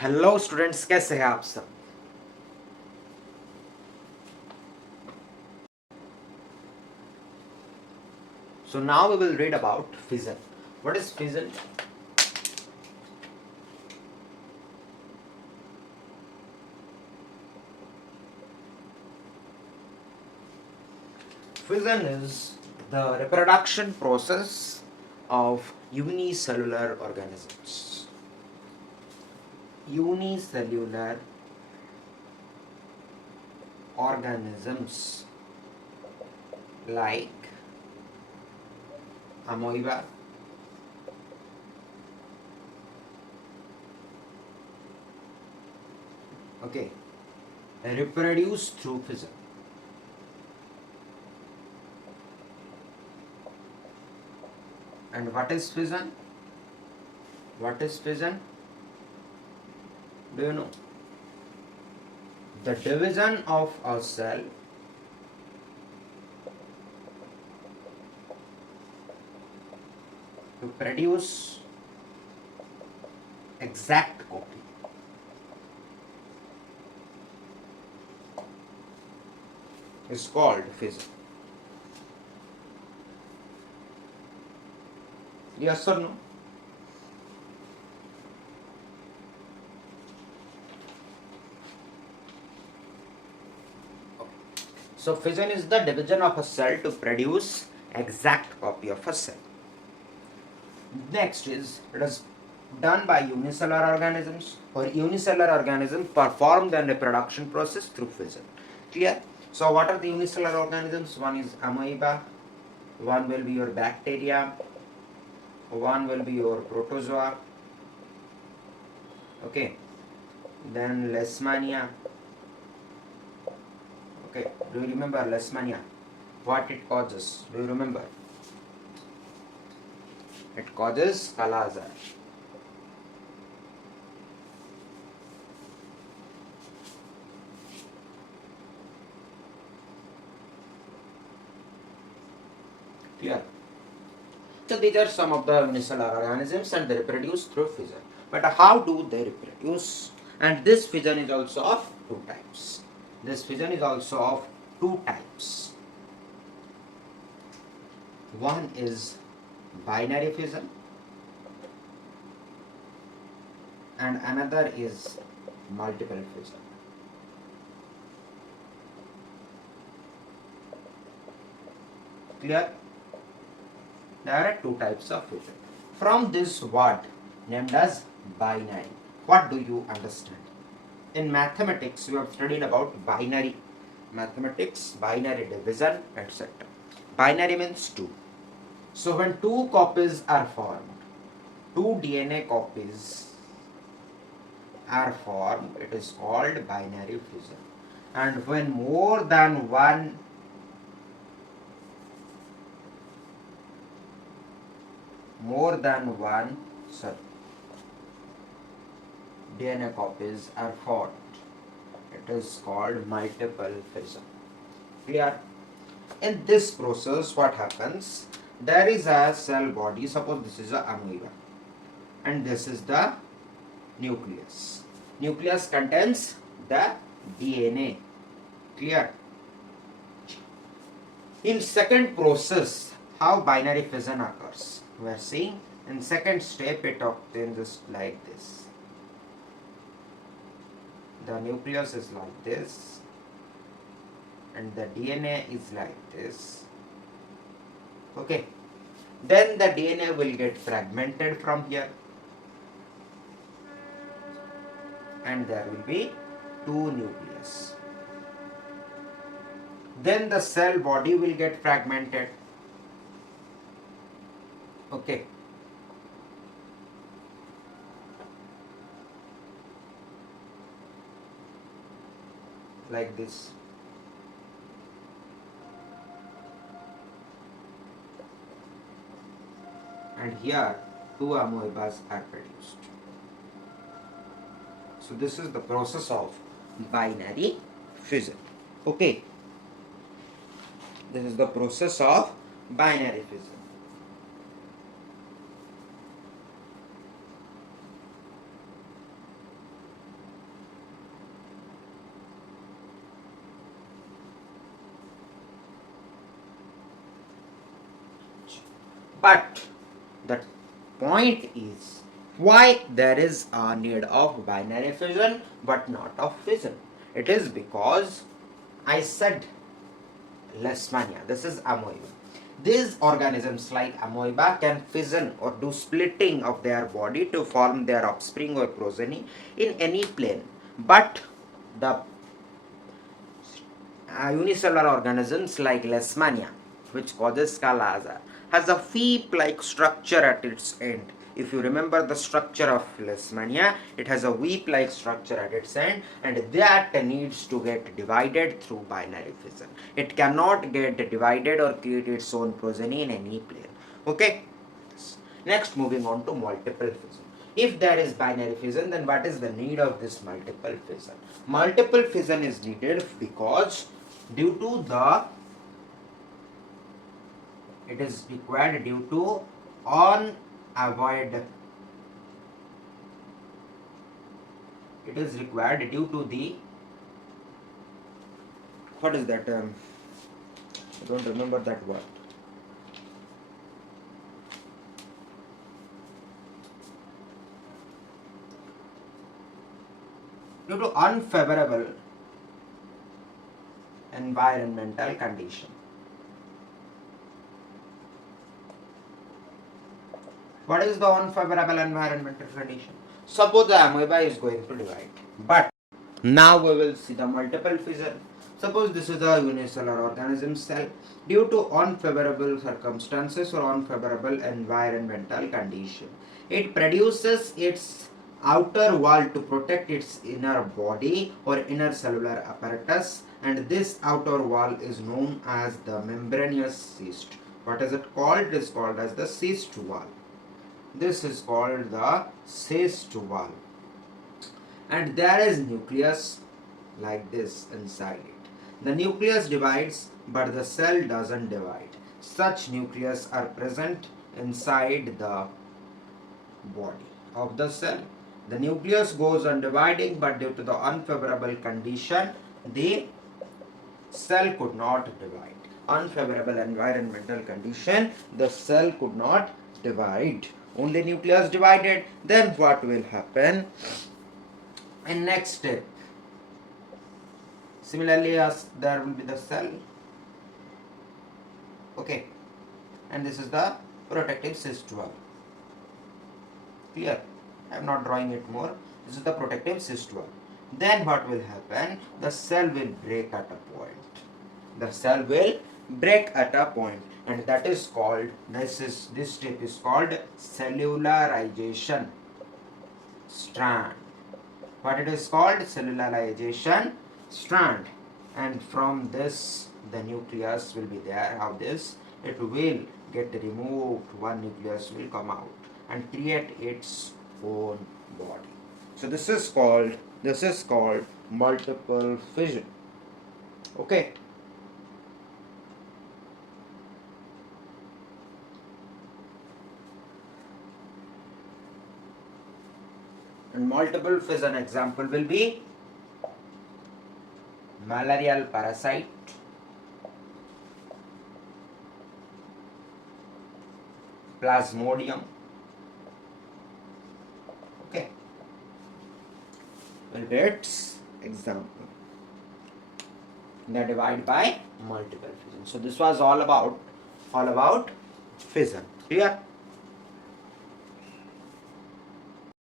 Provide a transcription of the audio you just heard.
Hello students, कैसे हैं आप सब। So now we will read about fission. What is fission? Fission is the reproduction process of unicellular organisms. Unicellular organisms like amoeba, okay, reproduce through fission. And what is fission? What is fission? Do you know? The division of a cell to produce exact copy. Is called fission. Yes or no? So fission is the division of a cell to produce exact copy of a cell. Next is, it is done by unicellular organisms, or unicellular organisms perform the reproduction process through fission. Clear? So what are the unicellular organisms? One is amoeba, one will be your bacteria, one will be your protozoa, okay, then leishmania. Okay, do you remember leishmania? What it causes? Do you remember? It causes kala-azar. Clear? So these are some of the unicellular organisms and they reproduce through fission. But how do they reproduce? And this fission is also of two types. This fission is also of two types. One is binary fission and another is multiple fission. Clear? There are two types of fission. From this word named as binary, what do you understand? In mathematics, you have studied about binary mathematics, binary division, etc. Binary means two. So when two copies are formed, two DNA copies are formed, it is called binary fission. And when more than one DNA copies are formed, it is called multiple fission. Clear? In this process, what happens? There is a cell body. Suppose this is a amoeba, and this is the nucleus. Nucleus contains the DNA. Clear? In second process, how binary fission occurs? We are seeing in second step it obtains just like this. The nucleus is like this and the DNA is like this. Okay. Then the DNA will get fragmented from here and there will be two nucleus. Then the cell body will get fragmented. Okay. Like this. And here two amoebas are produced. So this is the process of binary fission. Okay. This is the process of binary fission. But the point is, why there is a need of binary fission but not of fission? It is because I said Leishmania. This is amoeba. These organisms like amoeba can fission or do splitting of their body to form their offspring or progeny in any plane. But the unicellular organisms like Leishmania, which causes scala, has a weep-like structure at its end. If you remember the structure of Leishmania, it has a weep-like structure at its end, and that needs to get divided through binary fission. It cannot get divided or create its own progeny in any plane. Okay? Next, moving on to multiple fission. If there is binary fission, then what is the need of this multiple fission? Multiple fission is needed because due to the it is required due to unavoid it is required due to the what is that I don't remember that word. Due to unfavorable environmental condition. What is the unfavorable environmental condition? Suppose the amoeba is going to divide. But now we will see the multiple fission. Suppose this is a unicellular organism cell. Due to unfavorable circumstances or unfavorable environmental condition, it produces its outer wall to protect its inner body or inner cellular apparatus, and this outer wall is known as the membranous cyst. What is it called? It is called as the cyst wall. This is called the cyst wall, and there is nucleus like this inside it. The nucleus divides, but the cell doesn't divide. Such nucleus are present inside the body of the cell. The nucleus goes on dividing, but due to the unfavorable condition, the cell could not divide. Unfavorable environmental condition, the cell could not divide. Only nucleus divided. Then what will happen? In next step, similarly as there will be the cell. Okay, and this is the protective cyst wall. Clear? I am not drawing it more. This is the protective cyst wall. Then what will happen? The cell will break at a point. The cell will break at a point, and that is called, this step is called cellularization strand. What it is called? Cellularization strand. And from this the nucleus will be there. How this? It will get removed. One nucleus will come out and create its own body. So this is called multiple fission. Okay. And multiple fission example will be malarial parasite, plasmodium. Okay, will be its example. They divide by multiple fission. So this was all about fission. Clear?